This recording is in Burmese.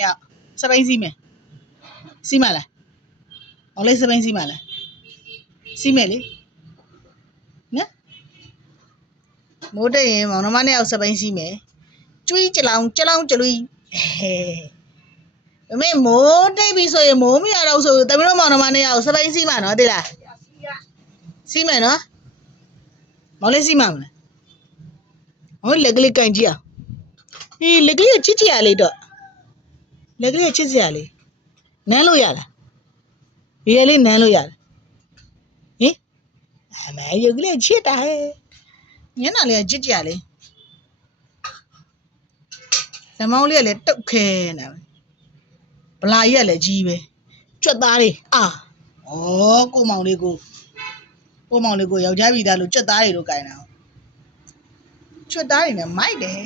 呀，十八西没？西嘛了？我来十八西嘛了？西没哩？呢？冇得嘢，望到晚你有十八西没？追一浪一累，嘿。没冇得比所以冇咩老所，但係我望到晚你有十八西嘛喏，對啦？西沒喏？我来西嘛唔啦？我လက်လေးကန်ကြည့်အောင်အေးလက်ကလေးချစ်ချရလေးတော့လက်ကလေးချစ်စရာလေးနမ်းလို့ရလားဒီရလေးနမ်းလို့ရလားဟင်အမေရုပ်ကလေးချစ်တာဟဲ့ညနာလေးချစ်ကြလေးလက်မောင်းလေးကလည်းတုတ်ခဲနေဗလာကြီးကလည်းကြီးပဲကြွက်သားတွေအာဩကိုမောင်လေးကိုယောက်ျားပြည်သားလို့ကြွက်သားတွေတို့ကင်တာကြွက်သားတွေနဲ့မိုက်တယ်